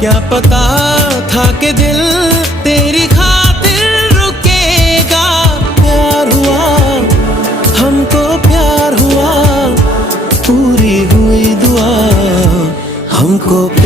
क्या पता था कि दिल तेरी खातिर रुकेगा। प्यार हुआ, हमको प्यार हुआ, पूरी हुई दुआ हमको।